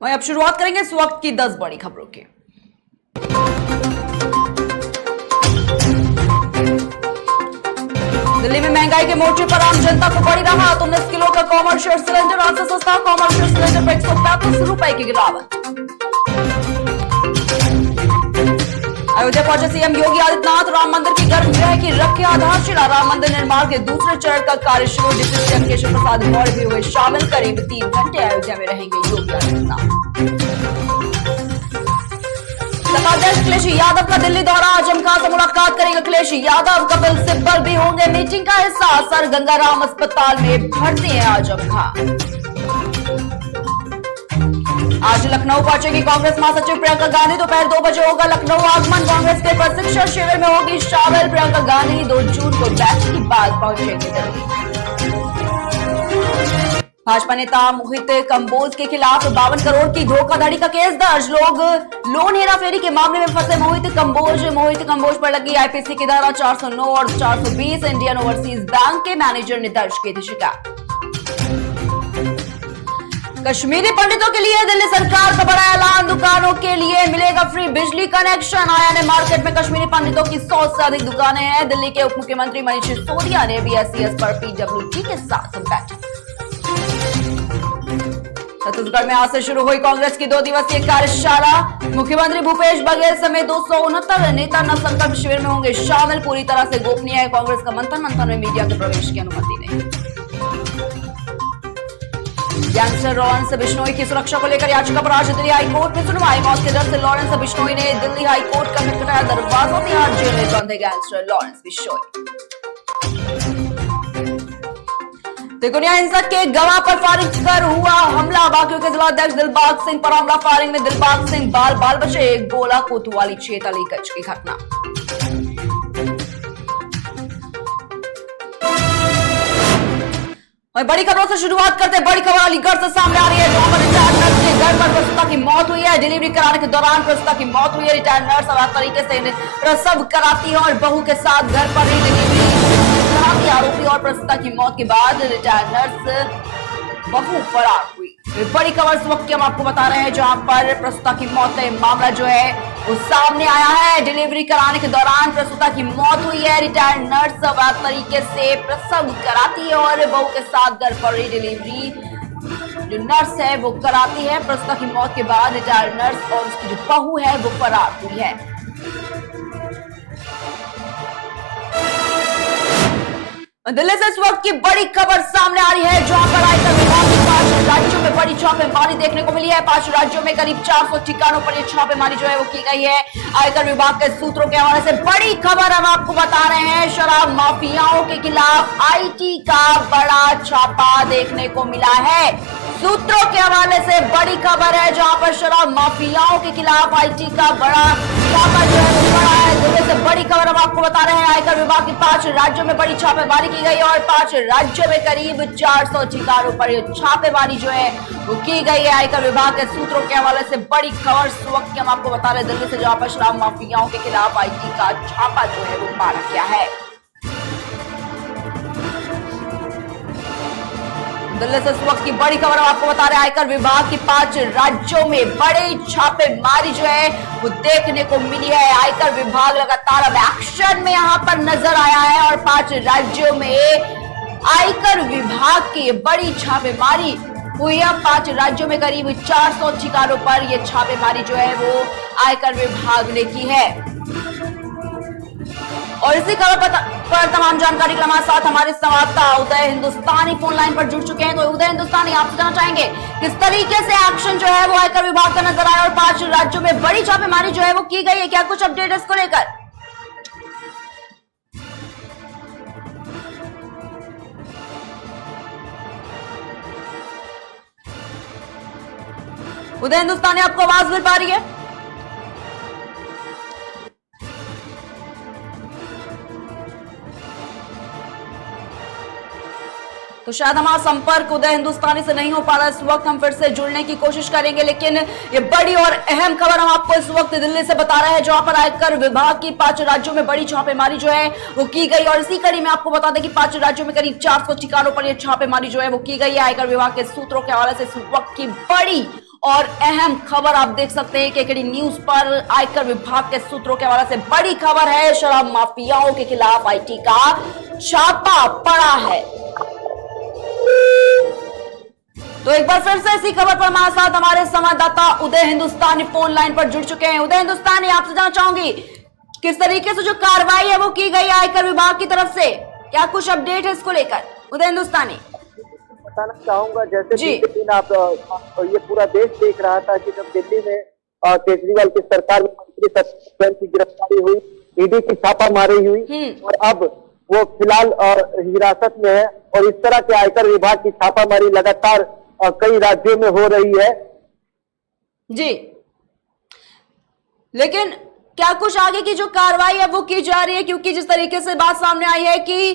वहीं अब शुरुआत करेंगे इस वक्त की 10 बड़ी खबरों की। दिल्ली में महंगाई के मोर्चे पर आम जनता को बड़ी राहत। 19 किलो का कॉमर्शियल सिलेंडर आज से सस्ता। कॉमर्शियल सिलेंडर पर 135 रुपए की गिरावट। अयोध्या पहुंचे सीएम योगी आदित्यनाथ। राम मंदिर की गर्भगृह की रखी आधारशिला। राम मंदिर निर्माण के दूसरे चरण का कार्य शुरू। डिप्टी सीएम केशव प्रसाद मौर्य भी हुए शामिल। करीब 3 घंटे अयोध्या में रहेंगे योगी आदित्यनाथ। सपा अध्यक्ष अखिलेश यादव का दिल्ली दौरा। आजम खान से मुलाकात करेंगे अखिलेश यादव। कपिल सिब्बल भी होंगे मीटिंग का हिस्सा। सर गंगाराम अस्पताल में भर्ती है आजम खान। आज लखनऊ पहुंचेगी कांग्रेस महासचिव प्रियंका गांधी। दोपहर 2 बजे होगा लखनऊ आगमन। कांग्रेस के प्रशिक्षण शिविर में होगी शामिल प्रियंका गांधी। 2 जून को बैठक के बाद पहुंचेंगे दिल्ली। भाजपा नेता मोहित कंबोज के खिलाफ 52 करोड़ की धोखाधड़ी का केस दर्ज। लोन हेराफेरी के मामले में फंसे मोहित कंबोज पर लगी आईपीसी की धारा 409 और 420। इंडियन ओवरसीज बैंक के मैनेजर ने दर्ज की थी शिकायत। कश्मीरी पंडितों के लिए दिल्ली सरकार का बड़ा ऐलान। दुकानों के लिए मिलेगा फ्री बिजली कनेक्शन। आया ने मार्केट में कश्मीरी पंडितों की 100 से अधिक दुकानें हैं। दिल्ली के उप मुख्यमंत्री मनीष सिसोदिया ने भी एससीएस पर पीडब्ल्यूडी के साथ बैठक। छत्तीसगढ़ में आज से शुरू हुई कांग्रेस की 2 दिवसीय कार्यशाला। मुख्यमंत्री भूपेश बघेल समेत 269 नेता न संकल्प शिविर में होंगे शामिल। पूरी तरह से गोपनीय है कांग्रेस का मंथन में मीडिया के प्रवेश की अनुमति नहीं। गैंगस्टर लॉरेंस बिश्नोई की सुरक्षा को लेकर याचिका पर आज दिल्ली हाईकोर्ट में सुनवाई। मौत के डर से लॉरेंस बिश्नोई ने दिल्ली हाईकोर्ट का खटखटाया दरवाजा। तिहाड़ जेल में बंद है गैंगस्टर लॉरेंस बिश्नोई। तिकोनिया हिंसक के गवाह पर फायरिंग कर हुआ हमला। बाकियों के जिला अध्यक्ष दिलबाग सिंह पर हमला। फायरिंग में दिलबाग सिंह बाल बचे। गोला कोतवाली क्षेत्र अलीगंज की घटना। बड़ी खबरों से शुरुआत करते हैं। बड़ी खबर अलीगढ़ से सामने आ रही है जहां पर रिटायर्ड नर्स के घर पर प्रसूता की मौत हुई है। डिलीवरी कराने के दौरान प्रसूता की मौत हुई है। रिटायर्ड नर्स अलग तरीके से प्रसव कराती है और बहू के साथ घर पर ही डिलीवरी कराती। आरोपी और प्रसूता की मौत के बाद रिटायर्ड नर्स बहू फरार हुई। बड़ी खबर इस वक्त की हम आपको बता रहे हैं जहां पर प्रसूता की मौत का मामला जो है वो सामने आया है। डिलीवरी कराने के दौरान प्रसूता की मौत हुई है। रिटायर्ड नर्स अवैध तरीके से प्रसव कराती है और बहू के साथ घर पर ही डिलीवरी जो नर्स है वो कराती है। प्रसूता की मौत के बाद रिटायर्ड नर्स और उसकी जो बहू है वो फरार हुई है। दिल्ली से इस वक्त की बड़ी खबर सामने आ रही है जहां पर आयकर विभाग की 5 राज्यों में बड़ी छापेमारी देखने को मिली है। 5 राज्यों में करीब 400 ठिकानों पर यह छापेमारी जो है वो की गई है। आयकर विभाग के सूत्रों के हवाले से बड़ी खबर हम आपको बता रहे हैं। शराब माफियाओं के खिलाफ आईटी का बड़ा छापा देखने को मिला है। सूत्रों के हवाले से बड़ी खबर है जहां पर शराब माफियाओं के खिलाफ आईटी का बड़ा छापा जो है वो पड़ा है। दिल्ली से बड़ी खबर हम आपको बता रहे हैं। आयकर विभाग की 5 राज्यों में बड़ी छापेमारी की गई और 5 राज्यों में करीब 400 ठिकानों पर यह छापेमारी जो है वो की गई है। आयकर विभाग के सूत्रों के हवाले से बड़ी खबर इस वक्त की हम आपको बता रहे हैं दिल्ली से जहां पर शराब माफियाओं के खिलाफ आईटी का छापा जो है वो मारा गया है। दिल्ली से इस वक्त की बड़ी खबर हम आपको बता रहे हैं। आयकर विभाग की 5 राज्यों में बड़ी छापेमारी जो है वो देखने को मिली है। आयकर विभाग लगातार अब एक्शन में यहां पर नजर आया है और 5 राज्यों में आयकर विभाग की बड़ी छापेमारी हुई है। 5 राज्यों में करीब 400 ठिकानों पर यह छापेमारी जो है वो आयकर विभाग ने की है। और इसी खबर पर तमाम जानकारी के हमारे साथ हमारे संवाददाता उदय हिंदुस्तानी फोन लाइन पर जुड़ चुके हैं। तो उदय हिंदुस्तानी, आपसे जानना चाहेंगे किस तरीके से एक्शन जो है वो आयकर विभाग का नजर आया और 5 राज्यों में बड़ी छापेमारी जो है वो की गई है। क्या कुछ अपडेट इसको लेकर? उदय हिंदुस्तानी, आपको आवाज मिल पा रही है? तो शायद हमारा संपर्क उदय हिंदुस्तानी से नहीं हो पा रहा। इस वक्त हम फिर से जुड़ने की कोशिश करेंगे, लेकिन ये बड़ी और अहम खबर हम आपको इस वक्त दिल्ली से बता रहे हैं जहां पर आयकर विभाग की 5 राज्यों में बड़ी छापेमारी जो है वो की गई। और इसी कड़ी में आपको बता दें कि 5 राज्यों में करीब 400 ठिकानों पर यह छापेमारी जो है वो की गई है। आयकर विभाग के सूत्रों के हवाले से इस वक्त की बड़ी और अहम खबर आप देख सकते हैं केकेडी न्यूज पर आयकर विभाग के सूत्रों के हवाले से बड़ी खबर है। शराब माफियाओं के खिलाफ आईटी का छापा पड़ा है। तो एक बार फिर से इसी खबर पर हमारे साथ हमारे संवाददाता उदय हिंदुस्तानी फोन लाइन पर जुड़ चुके हैं। उदय हिंदुस्तानी, आपसे जानना चाहूंगी किस तरीके से जो कार्रवाई है वो की गई आयकर विभाग की तरफ से, क्या कुछ अपडेट है इसको लेकर? उदय हिंदुस्तानी बताना चाहूंगा, जैसे पिछले दिन आप ये पूरा देश देख रहा था कि जब दिल्ली में केजरीवाल की सरकार में मंत्री सत्येंद्र जैन की गिरफ्तारी हुई, ईडी की छापा मारी हुई और अब वो फिलहाल हिरासत में है। और इस तरह के आयकर विभाग की छापामारी लगातार कई राज्यों में हो रही है जी। लेकिन क्या कुछ आगे की जो कार्रवाई है वो की जा रही है? क्योंकि जिस तरीके से बात सामने आई है कि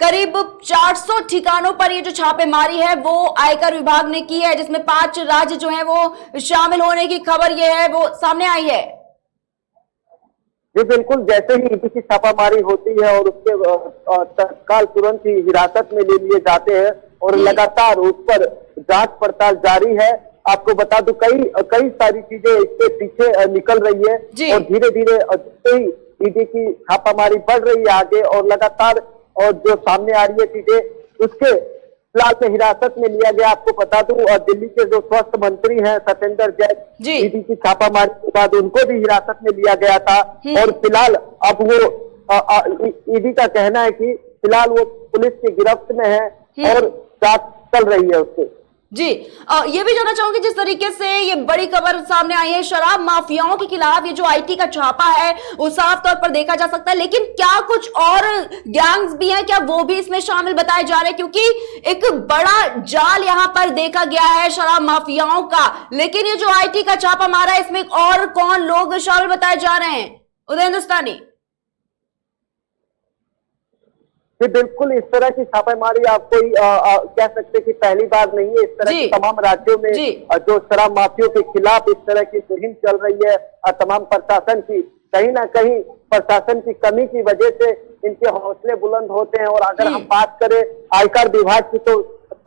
करीब 400 ठिकानों पर ये जो छापेमारी है वो आयकर विभाग ने की है, जिसमें 5 राज्य जो है वो शामिल होने की खबर ये है वो सामने आई है। जी बिल्कुल, जैसे ही ईडी की छापामारी होती है और उसके तत्काल तुरंत ही हिरासत में ले लिए जाते हैं और लगातार उस पर जांच पड़ताल जारी है। आपको बता दूं कई सारी चीजें इसके पीछे निकल रही है और धीरे धीरे ईडी की छापामारी बढ़ रही है आगे और लगातार और जो सामने आ रही है चीजें उसके फिलहाल में हिरासत में लिया गया। आपको बता दूं दिल्ली के जो स्वास्थ्य मंत्री हैं सत्येंद्र जैन, ईडी की छापामारी के बाद उनको भी हिरासत में लिया गया था और फिलहाल अब वो ईडी का कहना है कि फिलहाल वो पुलिस की गिरफ्त में है और जांच चल रही है उससे। जी ये भी जानना चाहूंगी, जिस तरीके से ये बड़ी खबर सामने आई है शराब माफियाओं के खिलाफ ये जो आईटी का छापा है वो साफ तौर पर देखा जा सकता है, लेकिन क्या कुछ और गैंग्स भी हैं, क्या वो भी इसमें शामिल बताए जा रहे हैं? क्योंकि एक बड़ा जाल यहाँ पर देखा गया है शराब माफियाओं का, लेकिन ये जो आईटी का छापा मारा है इसमें और कौन लोग शामिल बताए जा रहे हैं? उदय हिंदुस्तानी बिल्कुल, इस तरह की छापेमारी आप कोई कह सकते कि पहली बार नहीं है। इस तरह के तमाम राज्यों में जो शराब माफियों के खिलाफ इस तरह की मुहिम चल रही है तमाम प्रशासन की, कहीं ना कहीं प्रशासन की कमी की वजह से इनके हौसले बुलंद होते हैं। और अगर हम बात करें आयकर विभाग की तो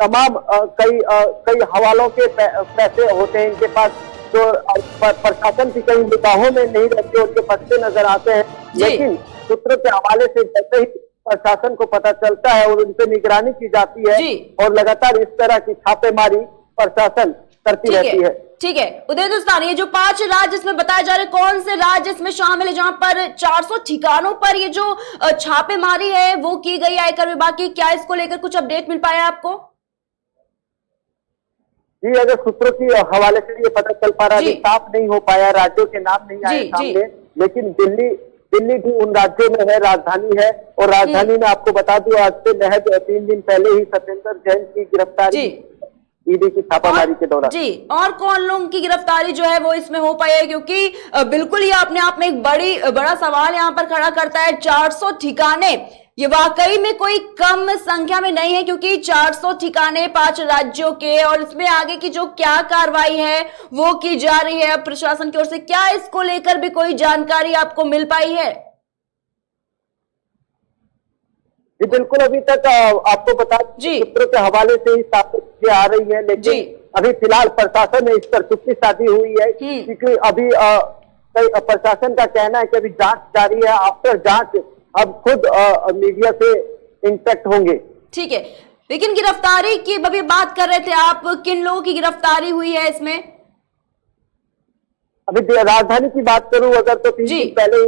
तमाम कई हवालों के पैसे होते हैं इनके पास, जो प्रशासन की कई निगाहों में नहीं रहते, उनके फंसते नजर आते हैं। लेकिन सूत्रों के हवाले से जैसे ही प्रशासन को पता चलता है और उनसे निगरानी की जाती है और लगातार इस तरह की छापेमारी प्रशासन करती रहती है। ठीक है उदय हिंदुस्तानी, ये जो 5 राज्य इसमें बताए जा रहे, कौन से राज्य इसमें शामिल है जहां पर 400 ठिकानों पर ये जो छापेमारी है वो की गई आयकर विभाग की? क्या इसको लेकर कुछ अपडेट मिल पाया आपको? जी, अगर सूत्रों की हवाले से ये पता चल पा रहा है, साफ नहीं हो पाया, राज्यों के नाम नहीं आए सामने, लेकिन दिल्ली भी उन राज्यों में है, राजधानी है। और राजधानी में आपको बता दूं आज से महज 3 दिन पहले ही सत्येंद्र जैन की गिरफ्तारी ईडी की छापामारी के दौरान। जी, और कौन लोगों की गिरफ्तारी जो है वो इसमें हो पाई है? क्योंकि बिल्कुल ये अपने आप में एक बड़ा सवाल यहाँ पर खड़ा करता है। 400 ठिकाने ये वाकई में कोई कम संख्या में नहीं है, क्योंकि 400 ठिकाने 5 राज्यों के, और इसमें आगे की जो क्या कार्रवाई है वो की जा रही है प्रशासन की ओर से, क्या इसको लेकर भी कोई जानकारी आपको मिल पाई है? जी बिल्कुल, अभी तक आपको बता सूत्रों के हवाले से ही साफ आ रही है, लेकिन अभी फिलहाल प्रशासन ने इस पर चुप्पी साधी हुई है, क्योंकि अभी प्रशासन का कहना है कि अभी जांच जारी है। आफ्टर जांच अब खुद मीडिया से इंटैक्ट होंगे। ठीक है, लेकिन गिरफ्तारी की अभी बात कर रहे थे आप, किन लोगों की गिरफ्तारी हुई है इसमें? अभी राजधानी की बात करूं अगर तो 3 दिन पहले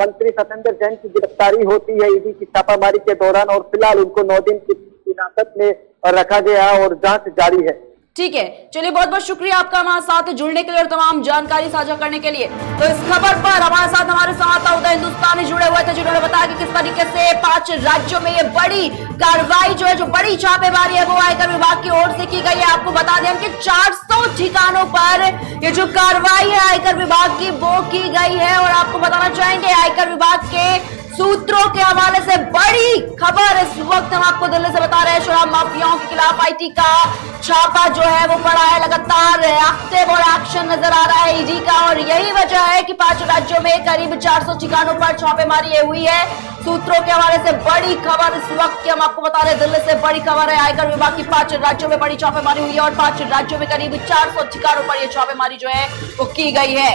मंत्री सत्येंद्र जैन की गिरफ्तारी होती है ईडी की छापामारी के दौरान, और फिलहाल उनको 9 दिन की हिरासत में रखा गया है और जांच जारी है। ठीक है, चलिए बहुत बहुत शुक्रिया आपका हमारे साथ जुड़ने के लिए और तमाम जानकारी साझा करने के लिए। तो इस खबर पर हमारे साथ हमारे संवाददाता उदय हिंदुस्तानी जुड़े हुए थे, जिन्होंने बताया कि किस तरीके से 5 राज्यों में ये बड़ी कार्रवाई जो है, जो बड़ी छापेमारी है वो आयकर विभाग की ओर से की गई है। आपको बता दें कि 400 ठिकानों पर ये जो कार्रवाई है आयकर विभाग की वो की गई है। और आपको बताना चाहेंगे आयकर विभाग के सूत्रों के हवाले से बड़ी खबर इस वक्त हम आपको दिल्ली से बता रहे हैं। शराब माफियाओं के खिलाफ आईटी का छापा जो है वो पड़ा है, लगातार एक्टिव और एक्शन नजर आ रहा है ईडी का, और यही वजह है कि 5 राज्यों में करीब 400 ठिकानों पर छापेमारी हुई है। सूत्रों के हवाले से बड़ी खबर इस वक्त की हम आपको बता रहे हैं, दिल्ली से बड़ी खबर है। आयकर विभाग की 5 राज्यों में बड़ी छापेमारी हुई है और 5 राज्यों में करीब 400 ठिकानों पर यह छापेमारी जो है वो की गई है।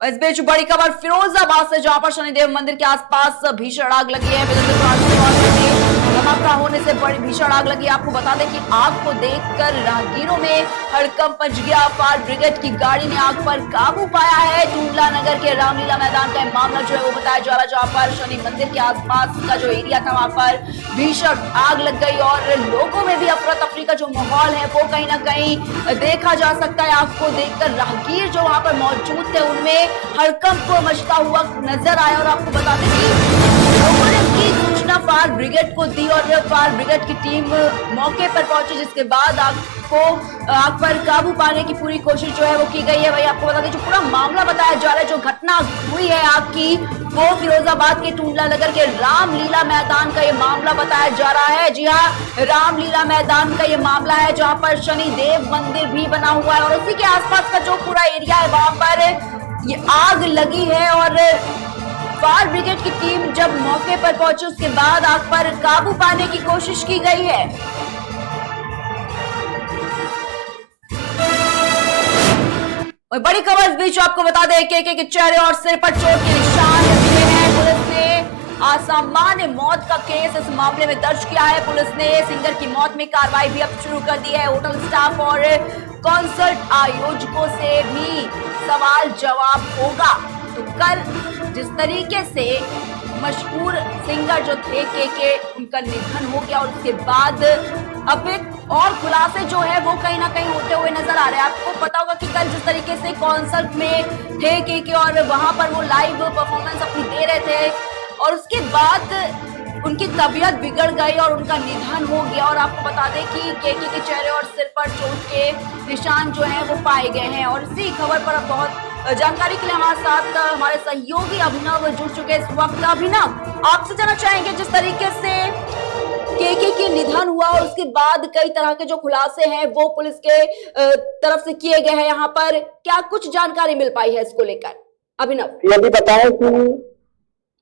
इस बीच बड़ी खबर फिरोजाबाद से, जहां पर शनिदेव मंदिर के आसपास भीषण आग लगी है। धमाका होने से बड़ी भीषण आग लगी। आपको बता दें कि आग को देखकर राहगीरों में हड़कंप मच गया। फायर ब्रिगेड की गाड़ी ने आग पर काबू पाया है। टूंडला नगर के रामलीला मैदान का मामला जो है वो बताया जा रहा है, जहां पर शनि मंदिर के आसपास का जो एरिया था वहां पर भीषण आग लग गई और लोगों में भी अफरा तफरी का जो माहौल है वो कहीं ना कहीं देखा जा सकता है। आग को देखकर राहगीर जो वहां पर मौजूद थे उनमें हड़कंप मचता हुआ नजर आया। और आपको बता दें कि लोगों ने इसकी सूचना फायर ब्रिगेड को दी और फायर ब्रिगेड की टीम मौके पर पहुंची, जिसके बाद आग पर काबू पाने की पूरी कोशिश जो है वो की गई है। वही आपको बता दें जो पूरा मामला बताया जा रहा है, जो घटना हुई है आग की, वो फिरोजाबाद के टूंडला नगर के रामलीला मैदान का ये मामला बताया जा रहा है। जी हाँ, रामलीला मैदान का ये मामला है, जहां पर शनिदेव मंदिर भी बना हुआ है और उसी के आसपास का जो पूरा एरिया है वहां पर ये आग लगी है। और फायर ब्रिगेड की टीम जब मौके पर पहुंची उसके बाद आग पर काबू पाने की कोशिश की गई है। और बड़ी खबर इस बीच आपको बता दें, के चेहरे और सिर पर चोट के निशान मिले हैं। पुलिस ने असामान्य मौत का केस इस मामले में दर्ज किया है। पुलिस ने सिंगर की मौत में कार्रवाई भी अब शुरू कर दी है। होटल स्टाफ और कॉन्सर्ट आयोजकों से भी सवाल जवाब होगा। तो कल जिस तरीके से मशहूर सिंगर जो थे के उनका निधन हो गया और उसके बाद अब एक और खुलासे जो है वो कहीं ना कहीं होते हुए नजर आ रहे हैं। आपको पता होगा कि कल जिस तरीके से कॉन्सर्ट में थे के और वहां पर वो लाइव परफॉर्मेंस अपनी दे रहे थे और उसके बाद उनकी तबीयत बिगड़ गई और उनका निधन हो गया। और आपको बता दें कि के चेहरे और सिर पर चोट के निशान जो हैं वो पाए गए हैं। और इसी खबर पर अब बहुत जानकारी के लिए हमारे साथ हमारे सहयोगी अभिनव जुड़ चुके हैं इस वक्त। अभिनव, आपसे जानना चाहेंगे जिस तरीके से के निधन हुआ और उसके बाद कई तरह के जो खुलासे हैं वो पुलिस के तरफ से किए गए हैं, यहाँ पर क्या कुछ जानकारी मिल पाई है इसको लेकर? अभिनव, यदि बताएं कि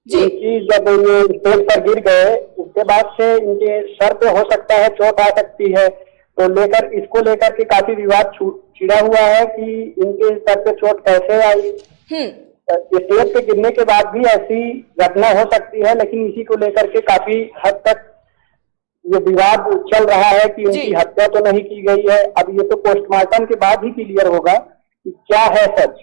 इनकी जब ये स्टेज पर गिर गए उसके बाद से इनके सर पे हो सकता है चोट आ सकती है, तो इसको लेकर के काफी विवाद छिड़ा हुआ है कि इनके सर पे चोट कैसे आई। स्टेज पे गिरने के बाद भी ऐसी घटना हो सकती है, लेकिन इसी को लेकर के काफी हद तक ये विवाद चल रहा है कि इनकी हत्या तो नहीं की गई है। अब ये तो पोस्टमार्टम के बाद ही क्लियर होगा कि क्या है सच।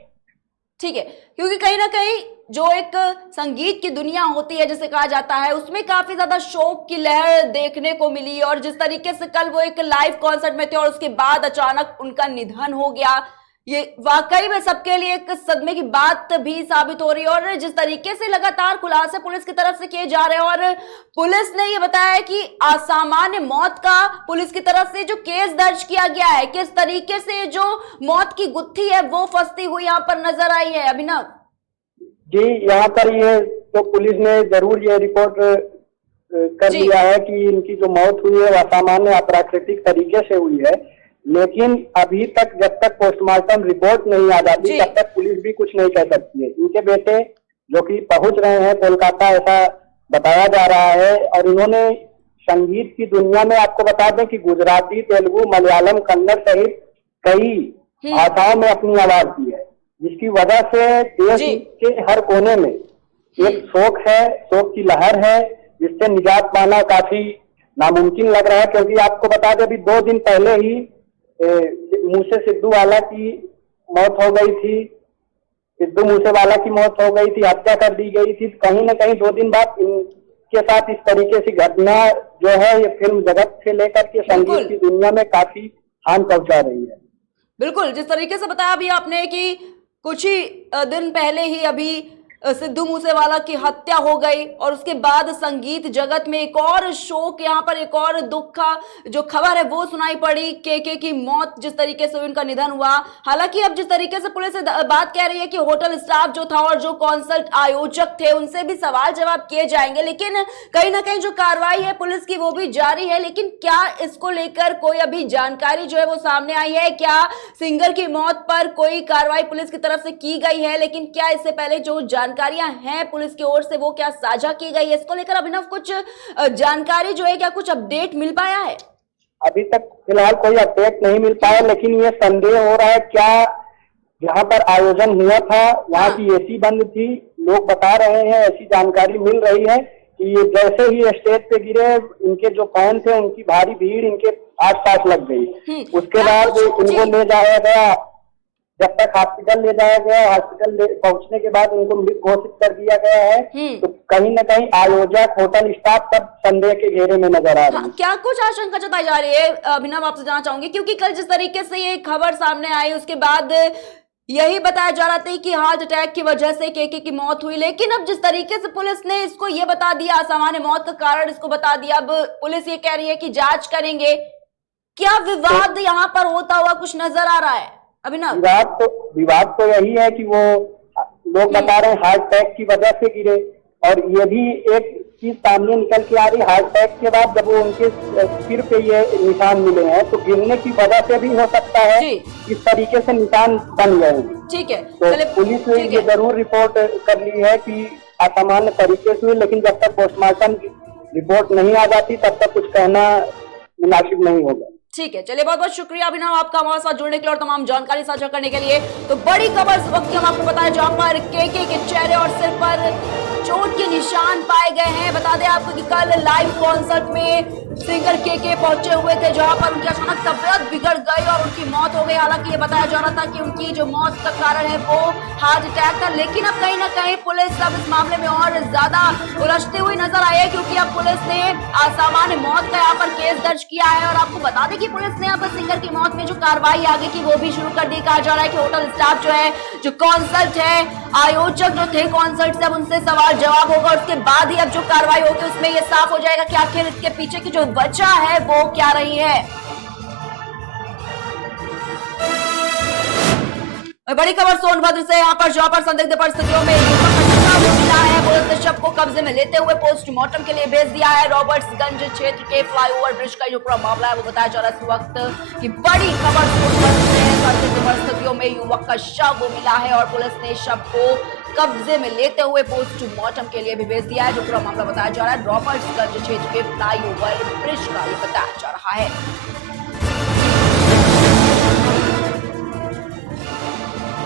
ठीक है, क्योंकि कहीं ना कहीं जो एक संगीत की दुनिया होती है जिसे कहा जाता है, उसमें काफी ज्यादा शोक की लहर देखने को मिली और जिस तरीके से कल वो एक लाइव कॉन्सर्ट में थे और उसके बाद अचानक उनका निधन हो गया, ये वाकई में सबके लिए एक सदमे की बात भी साबित हो रही है। और जिस तरीके से लगातार खुलासे पुलिस की तरफ से किए जा रहे हैं और पुलिस ने ये बताया है कि असामान्य मौत का पुलिस की तरफ से जो केस दर्ज किया गया है, किस तरीके से जो मौत की गुत्थी है वो फंसती हुई यहाँ पर नजर आई है। अभिनव जी, यहाँ पर ये तो पुलिस ने जरूर ये रिपोर्ट कर दिया है कि इनकी जो मौत हुई है वह असामान्य अप्राकृतिक तरीके से हुई है, लेकिन अभी तक जब तक पोस्टमार्टम रिपोर्ट नहीं आ जाती तब तक पुलिस भी कुछ नहीं कह सकती है। इनके बेटे जो कि पहुंच रहे हैं कोलकाता, ऐसा बताया जा रहा है, और इन्होंने संगीत की दुनिया में आपको बता दें कि गुजराती, तेलुगु, मलयालम, कन्नड़ सहित कई भाषाओं में अपनी आवाज दी है, जिसकी वजह से देश के हर कोने में एक शोक है, शोक की लहर है, जिससे निजात पाना काफी नामुमकिन लग रहा है। क्योंकि आपको बता दें अभी 2 दिन पहले ही मूसे सिद्धूवाला की मौत हो गई थी, सिद्धू मूसेवाला की मौत हो गई थी, हत्या कर दी गई थी। कहीं न कहीं 2 दिन बाद इनके साथ इस तरीके से घटना जो है ये फिल्म जगत से लेकर के संगीत की दुनिया में काफी हानि पहुंचा रही है। बिल्कुल, जिस तरीके से बताया अभी आपने कि कुछ ही दिन पहले ही अभी सिद्धू मूसेवाला की हत्या हो गई और उसके बाद संगीत जगत में एक और शोक, यहाँ पर एक और दुख का जो खबर है वो सुनाई पड़ी। केके की मौत, जिस तरीके से उनका निधन हुआ। हालांकि अब जिस तरीके से पुलिस बात कह रही है कि होटल स्टाफ जो था और जो कॉन्सर्ट आयोजक थे उनसे भी सवाल जवाब किए जाएंगे, लेकिन कहीं ना कहीं जो कार्रवाई है पुलिस की वो भी जारी है। लेकिन क्या इसको लेकर कोई अभी जानकारी जो है वो सामने आई है? क्या सिंगर की मौत पर कोई कार्रवाई पुलिस की तरफ से की गई है? लेकिन क्या इससे पहले जो जानकारियां हैं पुलिस की ओर से वो क्या साझा की गई है? इसको लेकर अभिनव कुछ जानकारी जो है, क्या कुछ अपडेट मिल पाया है? अभी तक फिलहाल कोई अपडेट नहीं मिल पाया, लेकिन ये संदेह हो रहा है क्या जहाँ पर आयोजन हुआ था वहाँ की एसी बंद थी। लोग बता रहे हैं, ऐसी जानकारी मिल रही है कि ये जैसे ही स्टेज पे गिरे इनके जो फैन थे उनकी भारी भीड़ इनके आसपास लग गई। उसके बाद इनको ले जाया गया, जब तक हॉस्पिटल ले जाया गया, हॉस्पिटल पहुंचने के बाद उनको मृत घोषित कर दिया गया है। तो कहीं ना कहीं आयोजक, होटल स्टाफ सब संदेह के घेरे में नजर आ रहे हैं। क्या कुछ आशंका जताई जा रही है अभिनव, आपसे जानना चाहूंगी, क्योंकि कल जिस तरीके से ये खबर सामने आई उसके बाद यही बताया जा रहा था कि हार्ट अटैक की वजह से केके की मौत हुई। लेकिन अब जिस तरीके से पुलिस ने इसको ये बता दिया, असामान्य मौत का कारण इसको बता दिया, अब पुलिस ये कह रही है कि जांच करेंगे। क्या विवाद यहाँ पर होता हुआ कुछ नजर आ रहा है अभिनव? विवाद तो यही है कि वो लोग बता रहे हैं हार्ट अटैक की वजह से गिरे, और ये भी एक चीज सामने निकल के आ रही, हार्ट अटैक के बाद जब वो उनके सिर पे ये निशान मिले हैं तो गिरने की वजह से भी हो सकता है इस तरीके से निशान बन गए। ठीक है, तो पुलिस ने ये जरूर रिपोर्ट कर ली है कि असामान्य तरीके से, लेकिन जब तक पोस्टमार्टम की रिपोर्ट नहीं आ जाती तब तक कुछ कहना मुनासिब नहीं होगा। ठीक है, चलिए बहुत बहुत शुक्रिया अभिनव आपका हमारे साथ जुड़ने के लिए और तमाम जानकारी साझा करने के लिए। तो बड़ी खबर इस वक्त की हम आपको बताएं जहां पर केके के चेहरे और सिर पर चोट के निशान पाए गए हैं। बता दें आपको कि कल लाइव कॉन्सर्ट में सिंगर केके पहुंचे हुए थे जहां पर उनकी अचानक तबियत बिगड़ गई और उनकी मौत हो गई। हालांकि ये बताया जा रहा था कि उनकी जो मौत का कारण है वो हार्ट अटैक था, लेकिन अब कहीं ना कहीं पुलिस अब इस मामले में और ज्यादा उलझते हुए नजर आई है, क्योंकि अब पुलिस ने असामान्य मौत का यहाँ पर केस दर्ज किया है। और आपको बता दें कि पुलिस ने अब सिंगर की मौत में जो कार्रवाई आगे की वो भी शुरू कर दी। कहा जा रहा है कि होटल स्टाफ जो है, जो कॉन्सर्ट है, आयोजक जो थे कॉन्सर्ट से, अब उनसे सवाल जवाब होगा। उसके बाद ही अब जो कार्रवाई होगी उसमें ये साफ हो जाएगा कि आखिर इसके पीछे की जो वजह है वो क्या रही है। बड़ी खबर सोनभद्र से, यहाँ पर जहां पर संदिग्ध परिस्थितियों में मिला है, पुलिस ने शव को कब्जे में लेते हुए पोस्टमार्टम के लिए भेज दिया है। रॉबर्ट्सगंज क्षेत्र के फ्लाईओवर ब्रिज का जो पूरा मामला है वो बताया जा रहा है इस वक्त की बड़ी खबर सोनभद्र से। संदिग्ध परिस्थितियों में युवक का शव मिला है और पुलिस ने शव को कब्जे में लेते हुए पोस्टमार्टम के लिए भी भेज दिया है। जो पूरा मामला बताया जा रहा है रॉबर्ट्सगंज क्षेत्र के फ्लाईओवर ब्रिज का ये बताया जा रहा है।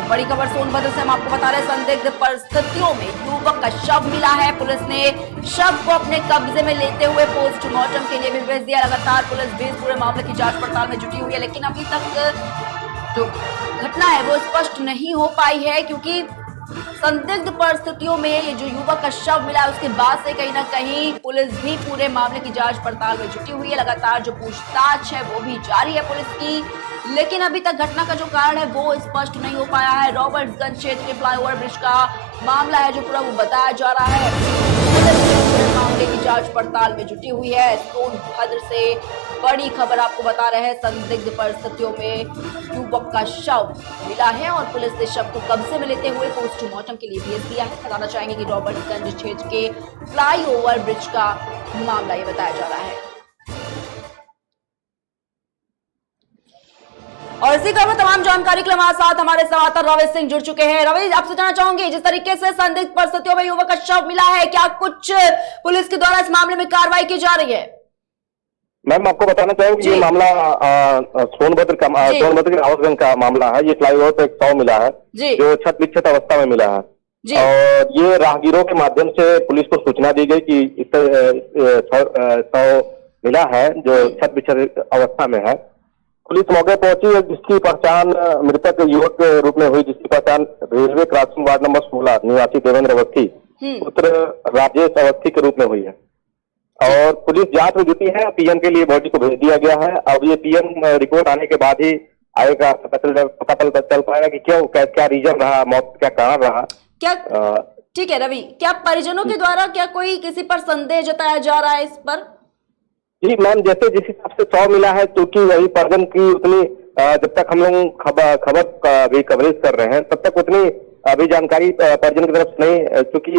बड़ी खबर सोनभद्र से हम आपको बता रहे हैं, संदिग्ध परिस्थितियों में युवक का शव मिला है। पुलिस ने शव को अपने कब्जे में लेते हुए पोस्टमार्टम के लिए भी भेज दिया। लगातार पुलिस भी इस पूरे मामले की जांच पड़ताल में जुटी हुई है, लेकिन अभी तक जो घटना है वो स्पष्ट नहीं हो पाई है, क्योंकि संदिग्ध परिस्थितियों में ये जो युवक का शव मिला है उसके बाद से कहीं ना कहीं पुलिस भी पूरे मामले की जांच पड़ताल में जुटी हुई है। लगातार जो पूछताछ है वो भी जारी है पुलिस की, लेकिन अभी तक घटना का जो कारण है वो स्पष्ट नहीं हो पाया है। रॉबर्ट्सगंज क्षेत्र के फ्लाईओवर ब्रिज का मामला है जो पूरा वो बताया जा रहा है। पुलिस मामले की जांच पड़ताल में जुटी हुई है। सोनभद्र से बड़ी खबर आपको बता रहे हैं, संदिग्ध परिस्थितियों में युवक का शव मिला है और पुलिस ने शव को कब्जे में लेते हुए पोस्टमार्टम के लिए भेज दिया है। बताना चाहेंगे कि रॉबर्ट्सगंज क्षेत्र के फ्लाईओवर ब्रिज का मामला ये बताया जा रहा है। और इसी क्रम में तमाम जानकारी के लिए हमारे साथ हमारे संवाददाता रवि सिंह जुड़ चुके हैं। रवि, आपसे जानना चाहूंगी, जिस तरीके से संदिग्ध परिस्थितियों में युवक का शव मिला है, क्या कुछ पुलिस के द्वारा इस मामले में कार्रवाई की जा रही है? मैम, आपको बताना चाहूंगी कि ये मामला सोनभद्र के रावतगंज का मामला है। ये फ्लाईओवर पे एक शव मिला है जो छत विक्षत अवस्था में मिला है, और ये राहगीरों के माध्यम से पुलिस को सूचना दी गई कि इस शव मिला है जो छत विक्षत अवस्था में है। पुलिस मौके पहुंची, जिसकी पहचान मृतक युवक के रूप में हुई, जिसकी पहचान रेलवे क्रॉसिंग वार्ड नंबर 16 निवासी देवेंद्र अवस्थी पुत्र राजेश अवस्थी के रूप में हुई है। और पुलिस जांच में जुटी है। पीएम के लिए बॉडी को भेज दिया गया है। अब ये पीएम रिपोर्ट आने के बाद ही आएगा, पता चल पाएगा कि क्यों, क्या रीजन रहा, मौत क्या कारण रहा। क्या ठीक है रवि, क्या परिजनों के द्वारा क्या कोई किसी पर संदेह जताया जा रहा है इस पर? जी मैम, जैसे जिस हिसाब से 100 मिला है, क्योंकि वही परिजन की उतनी जब तक हम लोग खबर का भी कवरेज कर रहे हैं तब तक उतनी अभी जानकारी परिजन की तरफ से नहीं, क्योंकि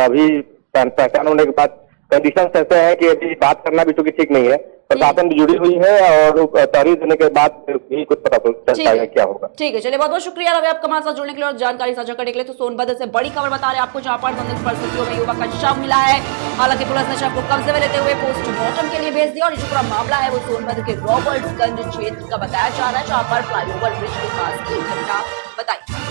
अभी पहचान होने के बाद कंडीशन ऐसे हैं कि अभी बात करना भी चूंकि ठीक नहीं है। प्रशासन भी जुड़ी हुई है और तहरीर देने के बाद भी कुछ पता चलता है क्या होगा। ठीक है, चलिए बहुत बहुत शुक्रिया रवि आपका हमारे साथ जुड़ने के लिए और जानकारी साझा करने के लिए। तो सोनभद्र से बड़ी खबर बता रहे हैं आपको, जहां पर संदिग्ध परिस्थितियों में युवक का शव मिला है। हालांकि पुलिस ने शव को कब्जे में लेते हुए पोस्टमार्टम के लिए भेज दिया और ये जो पूरा मामला है वो सोनभद्र के रॉबर्ट्सगंज क्षेत्र का बताया जा रहा है, जहां पर फ्लाईओवर ब्रिज के पास की घटना बताई।